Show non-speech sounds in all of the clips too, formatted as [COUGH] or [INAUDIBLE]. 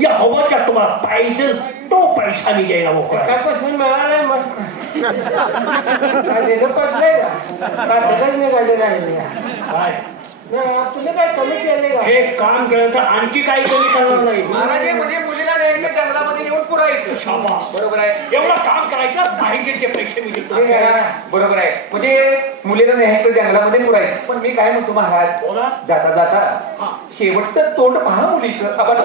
या हवाच्या तुम्हाला पाहिजे तो पैसा मी द्यायला मोकळा आहे. कालपासून मिळालाय मस्त. काय त्याचं पटलंय का? काय सगळंच निघाले राहिले काय? तुझं काय कमी केले का? हे काम केलं तर आणखी काही कमी करणार नाही. महाराज हे म्हणजे जंगलामध्ये पुरायचं शाबास. बरोबर आहे एवढं काम करायचं पाहिजे ते पैसे मी देतो ठीक आहे. बरोबर आहे म्हणजे मुलीला न्यायचं जंगलामध्ये पुरायचं पण मी काय म्हणतो महाराज बोला जाता जाता हा. शेवटचं तोंड पहा मुलीचं आपण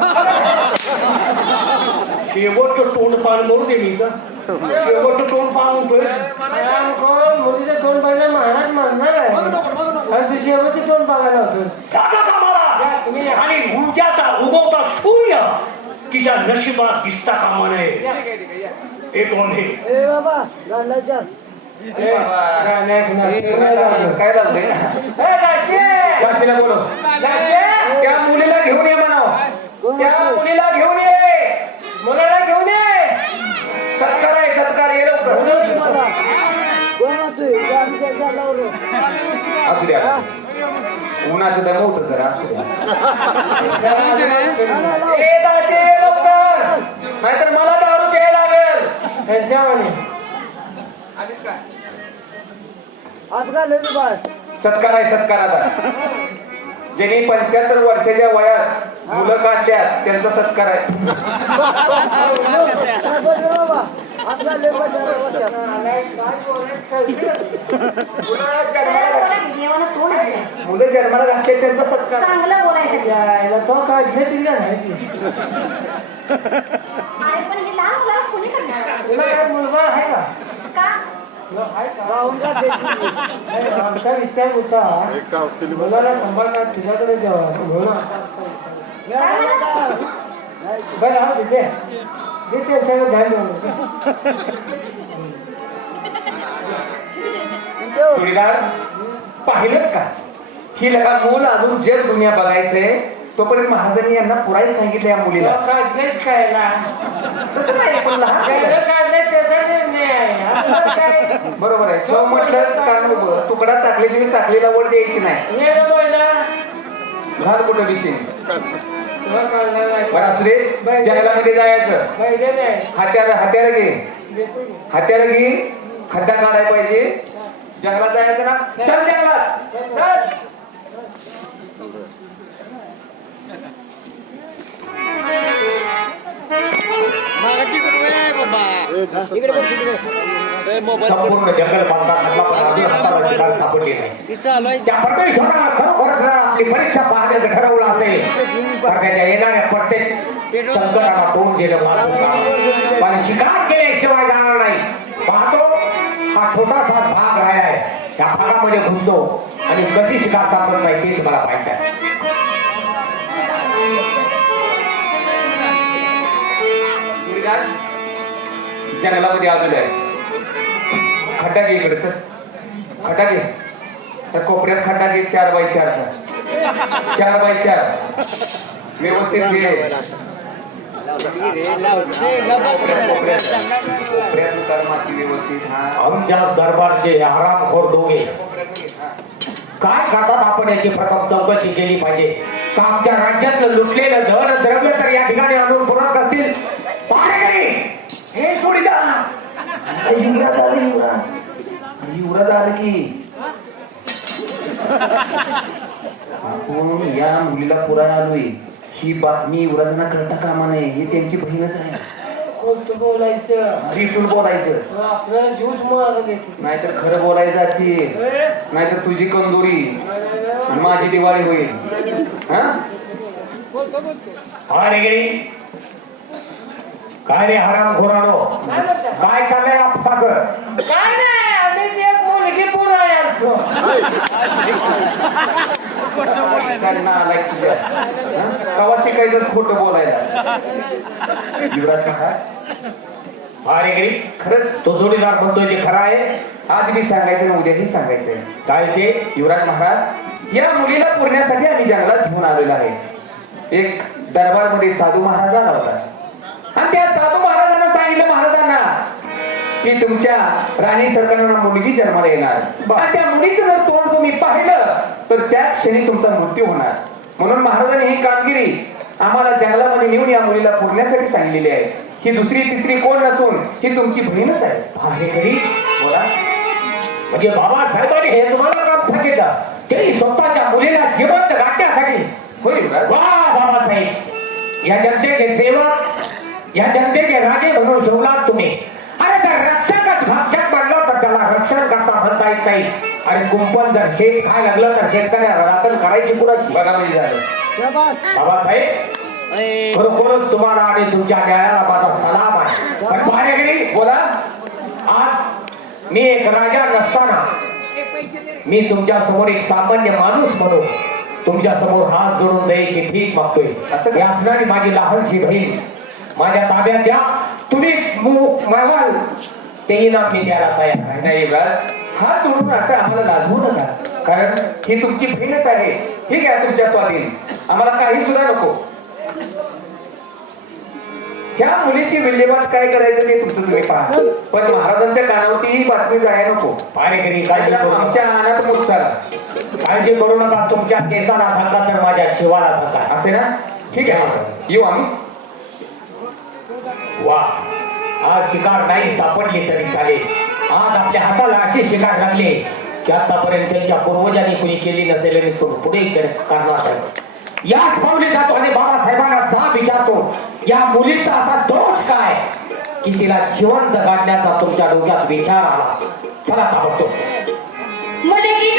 शेवटचं तोंड पान मोरू दे मी का शेवटचं तोंड पान म्हणतोय रामखोर मुलीचं तोंड पाहिलं महाराज म्हणणार आहे आणि तू शेवटची तोंड बघायला होतं दादा कामाला. आणि उर्जाचा उगवता सूर्य तिच्या नशिबात दिसता कामा नये. ते कोण ए बाबा गाण्याच्या ए, गाण्या गुण्या- काय बोलो दाशी! त्या मुलीला घेऊन ये म्हणाव. त्या? मुलीला घेऊन ये. मुलाला घेऊन ये. सत्कार आहे सत्कार. ये लवकर. असू द्या. उन्हाचं दम होतं जरा असू द्या. [LAUGHS] नाहीतर मला दारू प्यायला लागेल. त्यांच्यावानी. सत्कार आहे सत्कार आता. ज्यांनी पंच्याहत्तर वर्षाच्या वयात मुलं काढल्यात त्यांचा सत्कार आहे. मुलं जन्माला घातले त्यांचा सत्कार. चांगलं बोलायचं. यायला तो काढले का नाही ती? अरे पण हे लहान मुलाला कोणी करणार तुला काय मुलगा आहे का? आमचा विचार होता. मुलाला सांभाळणार तुझ्याकडे द्यावा बरं हा तिथे ते त्यांच्याकडे ध्यान देऊ. जोडीदार पाहिलंच का? ही लगा मूल अजून जग दुनिया बघायचंय तोपर्यंत महाराजांनी यांना पुरायला सांगितलं या मुलीला. काढलेच खायला तसं नाही पण लहान. काढलं त्याचा काय? बरोबर आहे. चव म्हटलं कारण. तुकडा टाकल्याशिवाय साखळीला वर द्यायची नाही. घाल कुठं दे. जंगलामध्ये जायचं. हात्यार हात्याला घे. हात्याला घे. खड्डा काढायला पाहिजे. जंगलात जायचं ना? चल जंगलात चल संपूर्ण जंगल बांधला खटला पण अजून हाताला ठिकाण सापडले नाही त्या परमेश्वराला खरोखर जर आपली परीक्षा पाहण्याचं ठरवलं असेल. तर त्याच्या येणाऱ्या प्रत्येक संकटाला तोंड गेलं माणूस पण शिकार केल्याशिवाय जाणार नाही. पाहतो हा छोटासा भाग राहिलाय. त्या भागामध्ये घुसतो आणि कशी शिकार सापडत नाही तेच मला पाहिजे जोडीदार जंगलामध्ये आलेलं आहे खड्डा घे इकडचं खड्डा घे. त्या कोपऱ्यात खड्डा घे चार बाय चारचा चार बाय चार. व्यवस्थित घे. व्यवस्थित हा. आमच्या दरबारचे हरामखोर दोघे. काय खातात आपण याची प्रथम चौकशी केली पाहिजे? का आमच्या राज्यातलं लुटलेलं धन द्रव्य तर या ठिकाणी आणून पुरत असतील? हे जोडीदार अरे युवराज आलं युवराज अरे युवराज आलं की. आपण या मुलीला पुराय आलोय. ही बातमी युवराजांना कळता कामा नये ही त्यांची बहीणच आहे. खोटं बोलायचं. रिटून बोलायचं. मारत येते नाहीतर खरं बोलायचं आजची नाहीतर तुझी कंदुरी आणि माझी दिवाळी होईल. हा? पहारेकरी काय रे हराम घोराडो काय चाललंय आपसाकर काय नाही आम्ही एक मुलगी पुरा आणतो? कवा शिकायचं खोटं बोलायला? युवराज काका पहारेकरी खरंच तो जोडीदार म्हणतोय ते खरं आहे. आज मी सांगायचं उद्याही सांगायचंय. काय ते? युवराज महाराज या मुलीला पुरण्यासाठी आम्ही जंगलात घेऊन आलेलो आहे. एक दरबारमध्ये साधू महाराज आला होता. आणि त्या साधू महाराजांना सांगितलं महाराजांना की तुमच्या राणी सरकारला मुलगी जन्माला येणार. आणि त्या मुलीचं जर तोंड तुम्ही पाहिलं तर त्या क्षणी तुमचा मृत्यू होणार. म्हणून महाराजांनी ही कामगिरी आम्हाला जंगलामध्ये नेऊन या मुलीला पुरण्यासाठी सांगलेली आहे. ही दुसरी तिसरी कोण नसून ही तुमची बहीणच आहे. भाषेकरी बोला. म्हणजे बाबासाहेबांनी हे तुम्हाला काम सांगितलं. ते स्वतःच्या मुलीला जिवंत वा बाबासाहेब या जनतेचे सेवक या जनतेचे राजे म्हणून शिवलात तुम्ही. अरे जर रक्षकच भाक्षक बनलं तर त्याला रक्षण करता म्हणता येत नाही. अरे कुंपण जर शेत खाय लागलं तर शेतकऱ्याला राखण करायची कुणाची बघा म्हणजे झालं? बाबासाहेब खरोखरच तुम्हाला आणि तुमच्या न्यायाला माझा सलाम आहे. पण बोला. आज मी एक राजा नसताना मी तुमच्यासमोर एक सामान्य माणूस म्हणून तुमच्यासमोर हात जोडून द्यायची भीक मागतोय. असं असणारी माझी लहानशी बहीण. माझ्या ताब्यात द्या तुम्ही मागाल तेही ना मी द्यायला तयार आहे नाही युवराज हात जोडून असं आम्हाला लाजवू नका कारण ही तुमची बहीणच आहे ही घ्या तुमच्या स्वाधीन आम्हाला काही सुद्धा नको ह्या मुलीची विल्हेवाट काय करायचं ते तुमचं तुम्ही पहा पण महाराजांच्या कानावरती ही बातमी जायला नको करू नका. आमच्या अनाथ चाला काळजी करू नका तुमच्या केसाला धक्का तर माझ्या शिवाला धक्का असे ना ठीक आहे येऊ आम्ही वा. आज शिकार नाही सापडली तरी चालेल. आज आपल्या हाताला अशी शिकार लागले की आतापर्यंत त्यांच्या पूर्वजांनी कुणी केली नसेल आणि पुढे करणार याच पावले जातो आणि बाबासाहेबांना जा विचारतो. या मुलीचा असा दोष काय? की तिला जिवंत काढण्याचा तुमच्या डोक्यात विचार आला. चला बघतो मुलगी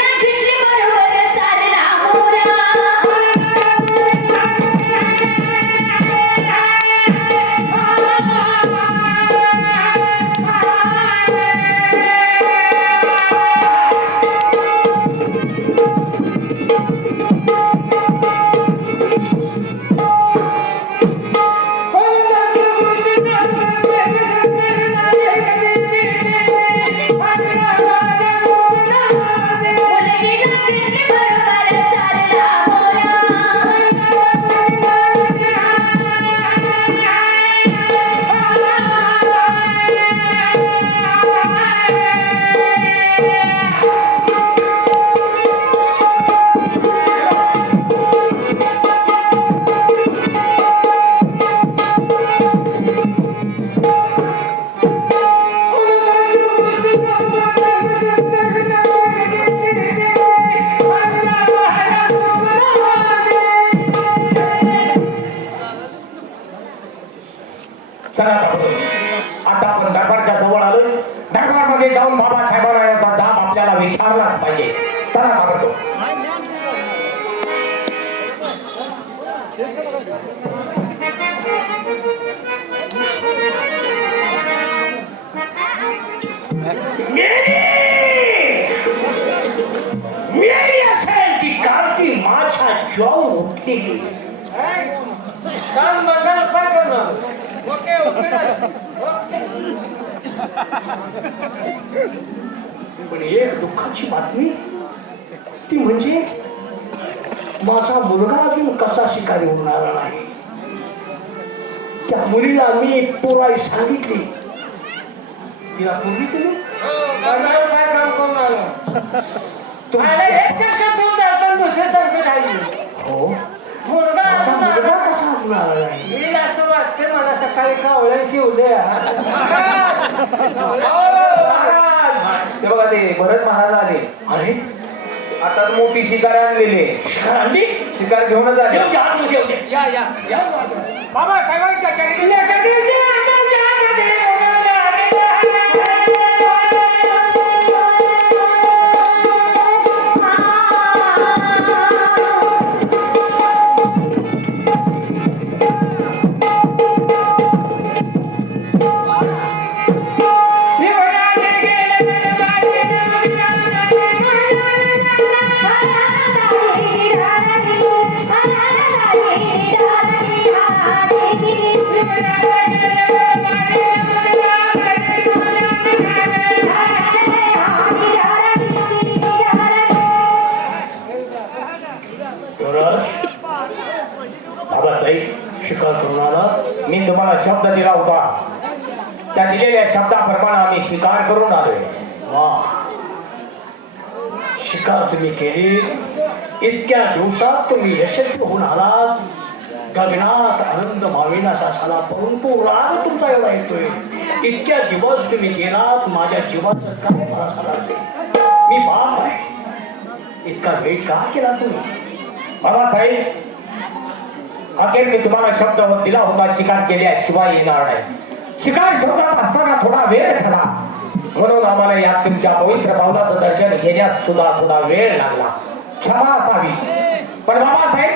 पण एक दुःखाची बातमी ती म्हणजे माझा मुलगा अजून कसा शिकारी होणार नाही? त्या मुलीला मी पोराई सांगितली. तिला पूर्वी केली? बंगाल काय काम करून आलो सारखं हो. मुलगा मुलगा नाही येईल असं वाटतं मला सकाळी कावळ्या शिवले ते बघा ते भरत महाराज आले. अरे आता मोठी शिकार आणलेली शिकार आणली शिकार घेऊनच आले. या या या. बाबा सगळ्यांच्या तुम्ही गेलात माझ्या जीवाचं काय मला झालं असेल? मी बाप आहे. इतका वेळ का केला तुम्ही? मला बाबासाहेब अखेर मी तुम्हाला शब्द दिला होता शिकार केल्याशिवाय येणार नाही. शिकार शोधात असताना थोडा वेळ झाला. म्हणून आम्हाला या तुमच्या पवित्र भावनाचं दर्शन घेण्यास सुद्धा थोडा वेळ लागला. क्षमा असावी. पण बाबासाहेब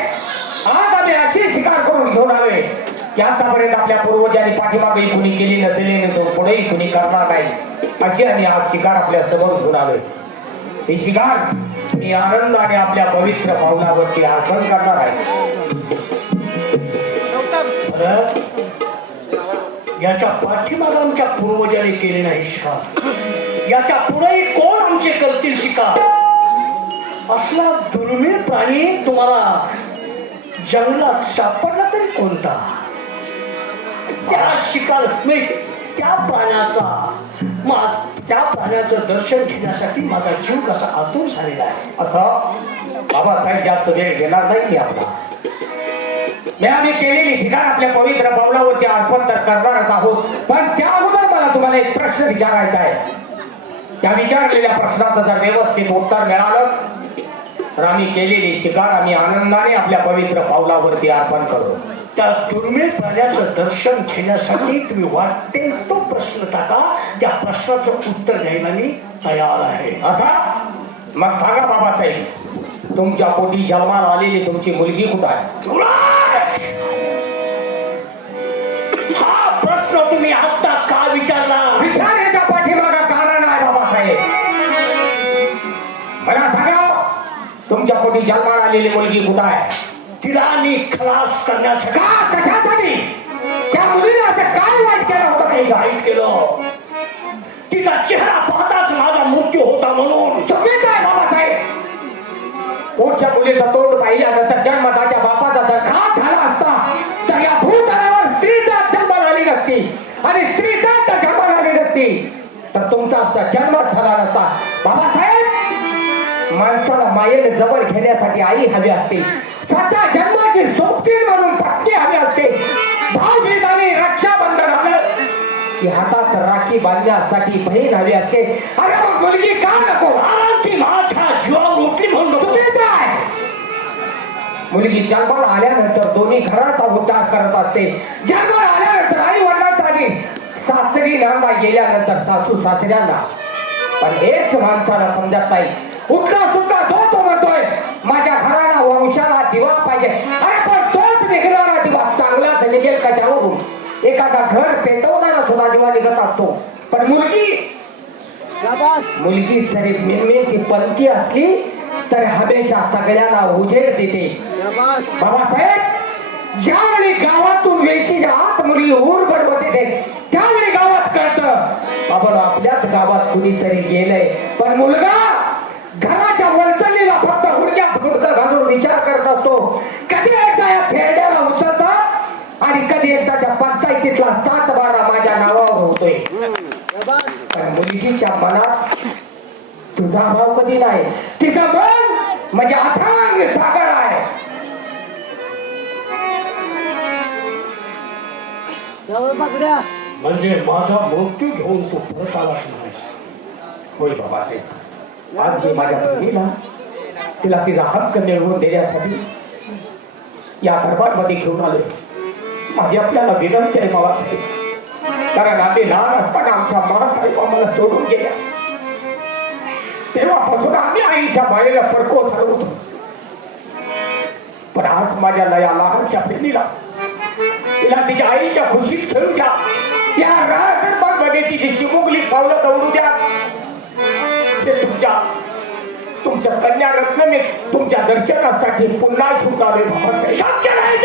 आज आम्ही अशी शिकार करून घेऊन आलोय. की आतापर्यंत आपल्या पूर्वजांनी पाठीमागे कुणी केली नसेल पुढेही कुणी करणार नाही. अशी आम्ही आज शिकार आपल्यासमोर घेऊन आलोय. शिकार मी आनंदाने आपल्या पवित्र पावलावरती अर्पण करणार आहे. याच्या पाठीमाग आमच्या पूर्वजांनी केले नाही शिकार. याच्या पुढेही कोण आमचे करतील शिकार? असला दुर्मिळ प्राणी तुम्हाला जंगलात सापडला तरी कोणता? त्या शिकार मिळते. त्या पाण्याचा मा- त्या पाण्याचं दर्शन घेण्यासाठी माझा जीव कसा आतूर झालेला आहे. असं बाबासाहेब जास्त वेळ घेणार नाही आपला. मी आम्ही केलेली शिकार आपल्या पवित्र पावलावरती अर्पण तर करणारच आहोत. पण त्या अगोदर मला तुम्हाला एक प्रश्न विचारायचा आहे. त्या विचारलेल्या प्रश्नाचं जर व्यवस्थित उत्तर मिळालं तर आम्ही केलेली शिकार आम्ही आनंदाने आपल्या पवित्र पावलावरती अर्पण करू. त्या दुर्मिळ प्राण्याचं दर्शन घेण्यासाठी तुम्ही वाटेल तो प्रश्न टाका. त्या प्रश्नाचं उत्तर द्यायला मी तयार आहे. असा मग सांगा बाबासाहेब तुमच्या पोटी जन्माला आलेली तुमची मुलगी कुठं आहे! हा प्रश्न तुम्ही आता का विचारला? विचारायच्या तुमच्या पोटी जन्माला आलेली मुलगी कुठं आहे तिला मी खलास करण्यासाठी. का? कशासाठी? त्या मुलीने असं काय वाईट केलं होतं? काही तुमचं? वाईट केलं. तिचा चेहरा पाहताच माझा मृत्यू होता म्हणून. चुकीचं आहे बाबासाहेब. पोटच्या मुलीचा तोंड पाहिल्यानंतर जन्मदाच्या बापाचा जर खात झाला असता तर या भूतलावर स्त्रीचा जन्म झाली नसती. आणि स्त्रीचा जन्म झाली नसती. तर तुमचा आमचा जन्म झाला नसता. बाबासाहेब माणसाला मायेने जवळ घेण्यासाठी आई हवी असते. स्वतः जन्माची सोबती म्हणून पत्नी हवी असते. भाऊ आणि रक्षाबंधन आलं की हातात राखी बांधण्यासाठी बहीण हवी असते. अरे मग मुलगी का नको? कारण ती माझ्या जीवावर उठली म्हणून नको. आहे. मुलगी जन्माला आल्यानंतर दोन्ही घराचा उद्धार करत असते. जन्माला आल्यानंतर आई वडिलांचा आणि सासरी नांदा गेल्यानंतर सासू सासऱ्यांना. पण हेच माणसाला समजत नाही. उठला सुटला तो तो म्हणतोय माझ्या घराला वंशाला दिवा पाहिजे. अरे पण तोच निघणारा दिवा चांगलाच निघेल कशावरून? एखादा घर पेटवणारा सुद्धा दिवा निघत असतो. पण मुलगी मुलगी जरी मेमेची पंथी असली तर हमेशा सगळ्यांना उजेड देते. बाबासाहेब ज्यावेळी गावातून वेशीच्या आत मुली ऊर बडवत येते त्यावेळी गावात कळत आपण आपल्याच गावात कुणीतरी गेलंय. पण मुलगा घराच्या वरचलीला फक्त गुडघ्यात गुडघं घालून विचार करत असतो. कधी एकदा या थेरड्याला उचलत आणि कधी एकदा त्या पंचायतीतला सात बारा माझ्या नावावर होतोय. पण मुलगीच्या मनात तुझा भाव कधी नाही. तिचं मन म्हणजे अथांग सागर आहे. म्हणजे माझा मृत्यू घेऊन तू परत आलाच नाही होय बाबासाहेब. आज मी माझ्या बहिणीला तिला तिचा हक्क मिळवून देण्यासाठी या दरबारमध्ये घेऊन आलोय. माझी आपल्याला विनंती आहे बाबासाहेब कारण आम्ही लहान असताना आमच्या मासाहेब आम्हाला सोडून गेल्या. तेव्हापासून आम्ही आईच्या बाहेर परको झालो होतो पण आज माझ्या लया लहानशा बहिणीला तिला तिच्या आईच्या खुशीत खेळू द्या या राजदरबारमध्ये तिची चिमुकली पावलं दौडू द्या. ते तुमच्या तुमच्या कन्या रत्नने तुमच्या दर्शनासाठी पुन्हा घेऊन शक्य नाही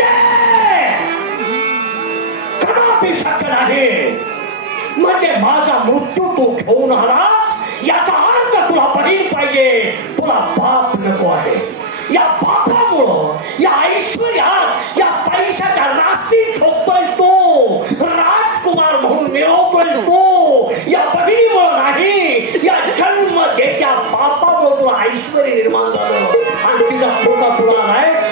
कदापि शक्य नाही. म्हणजे माझा मृत्यू तू घेऊन आलास याचा अर्थ तुला बहीण पाहिजे. तुला बाप नको आहे. या बापामुळं या ऐश्वर्यात या पैशाच्या रास्ती झोपतोय तो. राजकुमार म्हणून मिळवतोयस तो. या बहिणीमुळं नाही या छंद देत्या बापामुळं तुला ऐश्वर निर्माण झालं. आणि तिचा पोटा तुला नाही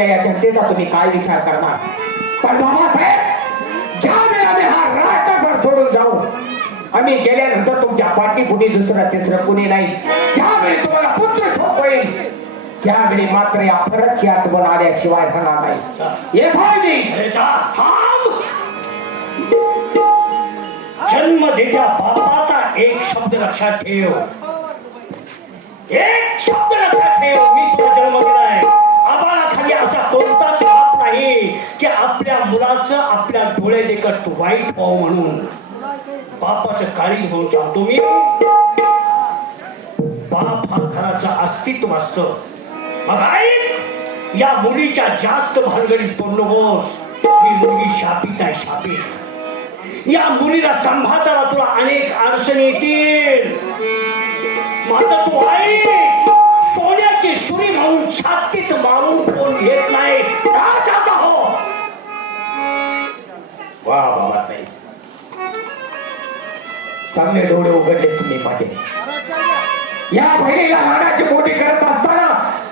उद्या या जनतेचा तुम्ही काय विचार करणार? पण बाबासाहेब ज्या वेळेला हा राष्ट्रभर सोडून जाऊ आम्ही गेल्यानंतर तुमच्या पाठी कुणी दुसरं तिसरं कुणी नाही. ज्यावेळी तुम्हाला पुत्र शोक होईल त्यावेळी मात्र या फरकची आठवण आल्याशिवाय होणार नाही. हे भाई जन्म देत्या बापाचा एक शब्द लक्षात ठेव. एक शब्द लक्षात ठेव. मी तुला जन्म दिला. आपल्या मुलाचं आपल्या डोळे देखत वाईट पाहू म्हणून बापाचं काळीज होऊन सांगतो मी. बाप हा घराचं अस्तित्व असत. मग ऐक या मुलीच्या जास्त भानगडीत पडू नकोस. ही मुलगी शापित आहे शापित. या मुलीला सांभाळताना तुला अनेक अडचणी येतील. माझं तू ऐक सोन्याची सुरी म्हणून छातीत मारून कोण घेत नाही. का जाता हो. वा बाबासाहेब चांगले डोळे उघडले तुम्ही माझे. या बहिणीला लहानाची मोठी करत असताना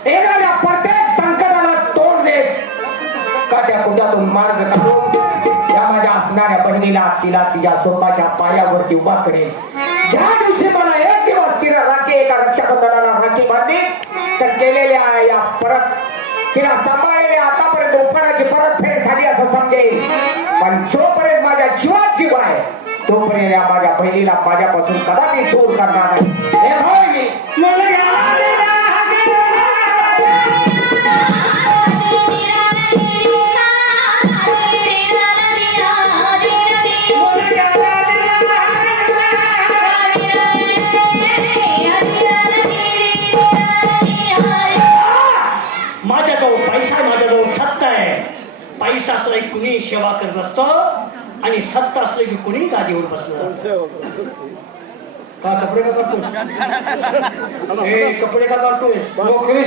येणाऱ्या प्रत्येक संकटाला तोंड देत काट्या कुट्यातून मार्ग काढून या माझ्या असणाऱ्या बहिणीला तिला तिच्या स्वतःच्या पायावरती उभा करेल ज्या दिवशी मला एक दिवस तिला राखी एका रक्षाबंधनाला राखी बांधली तर केलेल्या या परत तिला सांभाळलेल्या आतापर्यंत उपकाराची परत फेड झाली असं समजेल. पण जोपर्यंत माझ्या जीवात जीव आहे तोपर्यंत या माझ्या बहिणीला माझ्यापासून कदापि दूर करणार नाही. सेवा करत असतं आणि सत्ता असलं की कुणी गादीवर बसलं का कपडे का करतो ए कपडे का काढतोय नोकरी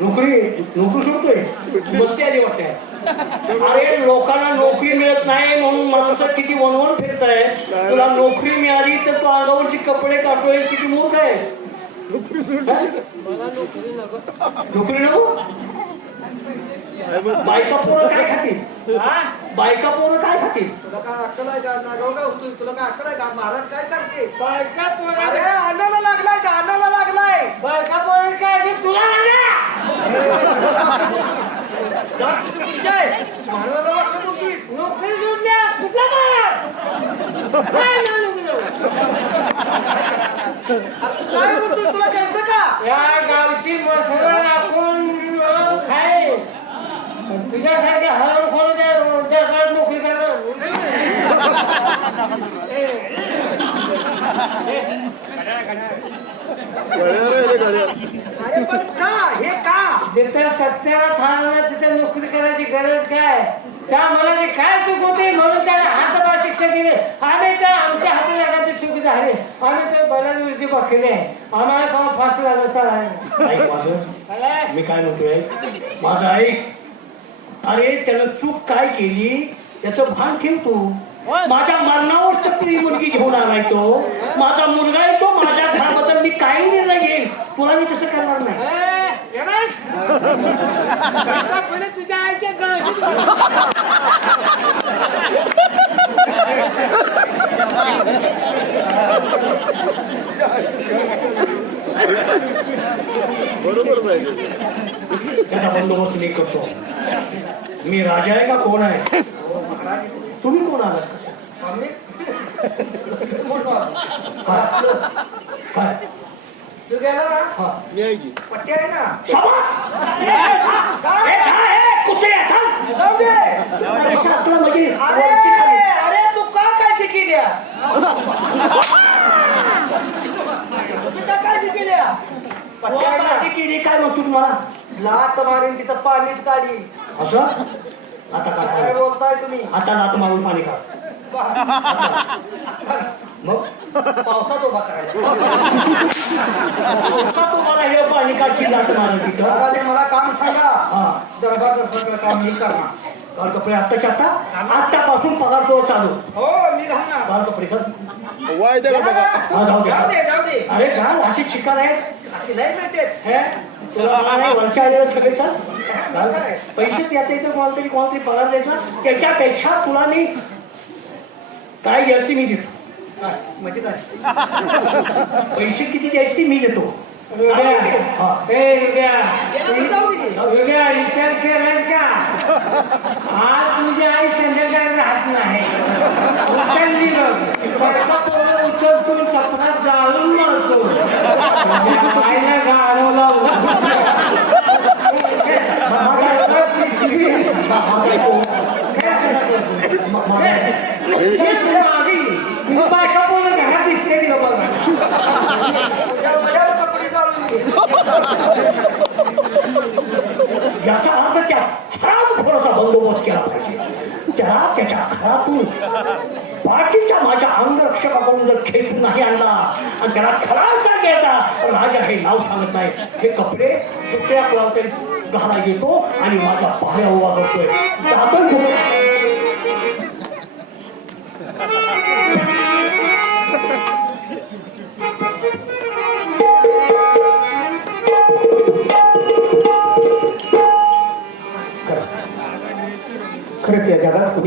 नोकरी नोकरी सोडतोय मस्ती आली वाटते अरे लोकांना नोकरी मिळत नाही म्हणून माणसं किती वनवन फिरताय तुला नोकरी मिळाली तर तू अंगावरची कपडे काढतोयस किती मूर्ख आहेस नोकरी नको बायका पोरं काय खातील हा? बायका पोरं काय खातील तुला काय अक्कल आहे का नागाव का होतोय तुला काय अक्कल आहे का महाराज काय सांगते बायका अरे अन्नाला लागलाय का अन्नाला लागलाय बायका पोरं काय तुला जात आहे. महाराजाला नोकरी सोडल्या कुठला अरे काय बोलतोय तुला कळतं का या गावची मसरं आपण तुझ्यासारख्या हरण खोल नोकरी करणार अरे पण का? हे का? जिथं सत्याला तिथे नोकरी करायची गरज काय? त्या मला ते काय चूक होती? म्हणून त्याला हातबा शिक्षा दिली. आम्ही त्या आमच्या हाती लागायची चूक झाली. आम्ही ते बऱ्याच गोष्टी बघितले आम्हाला तर ऐक माझं. मी काय म्हणतोय? माझं ऐक. अरे त्यानं चूक काय केली? त्याचं भान ठेव तू. माझ्या मरणावर चक्री मुलगी घेऊन आलाय तो. माझा मुलगा आहे तो माझ्या घराबद्दल मी काही निर्णय घेईन. तुला मी तसं करणार नाही. तुझ्या आईच्या गळ्यात त्याचा बंदोबस्त मी करतो. मी राजा आहे का कोण आहे तुम्ही कोण आलात काय तू गेला ना हा? पट्टी आहे ना? शाबास! ए, थांब! ए, थांब, ए, कुत्र्या, थांब! जाऊ दे अरे, शास्त्र म्हणजे अरे वरची खाली. अरे तू का काय टिकिल्या तू का काय टिकिल्या पट्टी आहे वर ना? काठी केली काय म्हणतो तुम्हाला लात मारीन तिथं पाणीच काढी असं? आता काय बोलताय तुम्ही? आता लात मारून पाणी का मग? पावसात उभा पावसात तुम्हाला हे पाणी काढची लात मारून तिथं. मला काम सांगा. हा. दरबार सगळं काम मी करणार. काल कपडे आत्ताच्या आता आत्तापासून पगार तो चालू. हो मी घालणार. काल कपडे सर. जा ना. हा, जाऊ दे. जाऊ दे जाऊ दे. अरे चाल अशी शिकार आहे. अशी नाही मिळते. हे? तुला मला नाही वरच्या आलेलं सगळे चाल पैसेच याचे इथं कोणाला तरी कोणाला तरी पगार द्यायचा. त्याच्यापेक्षा तुला मी काय जास्ती मी देतो. काय? म्हणजे काय? पैसे किती जास्ती मी देतो. हा. ए जाऊ दे. उद्या विचार केला का? आज तुझी आई संध्याकाळी राहत नाही. उचलली बघ पडका सपनात जाळून मारतो गाडवला घरात दिसते याचा अर्थ त्या बंदोबस्त केला पाहिजे त्याला त्याच्या घरातून बाकीच्या माझ्या अंगरक्षकाकडून जर खेळून नाही आणला आणि त्याला खरा सांगायचा राजा हे नाव सांगत नाही. हे कपडे कुठल्या कुणाला घाला येतो आणि माझा पाया उभा करतोय जातो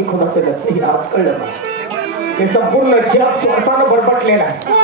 कोणाचं नसतं हे आज कळलं मला हे संपूर्ण जग स्वतःनं बरबटलेलं आहे.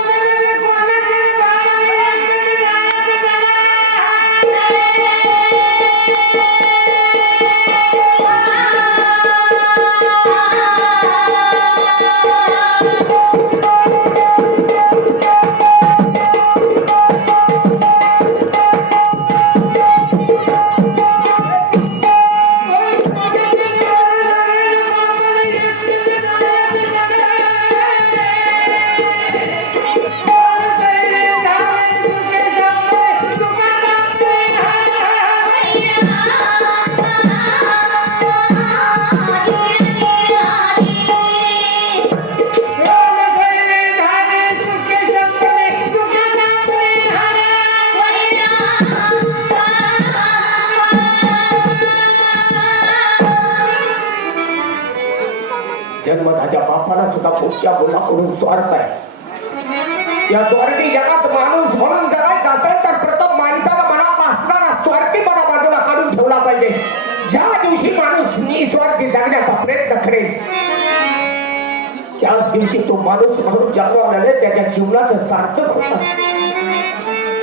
पुढच्या मुलाकडून स्वार्थ आहे. या स्वार्थी जगात माणूस म्हणून जगायचा असेल तर प्रथम माणसाला मनात असताना स्वार्थी स्वार्थीपणा बाजूला काढून ठेवला पाहिजे. ज्या दिवशी माणूस निस्वार्थी जगण्याचा प्रयत्न करेल त्याच दिवशी तो माणूस म्हणून जन्माला त्याच्या जीवनाचं सार्थक होत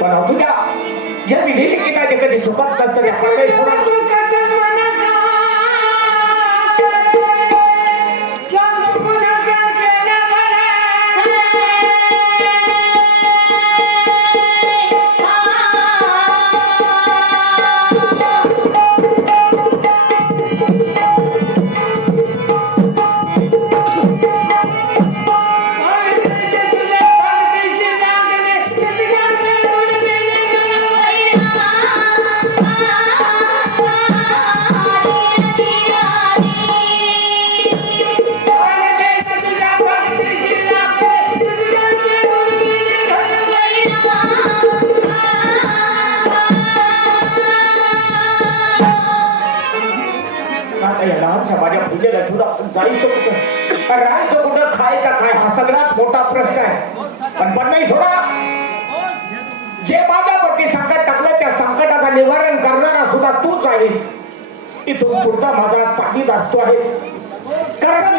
पण असू द्या या विधी लिखिताचे कधी सुखात नसतं आहे पण परमेश्वरा जे माझ्यावरती संकट टाकलं त्या संकटाचं निवारण करणारा सुद्धा तूच आहेस. इथून पुढचा माझा साथीदार तू आहेस. कारण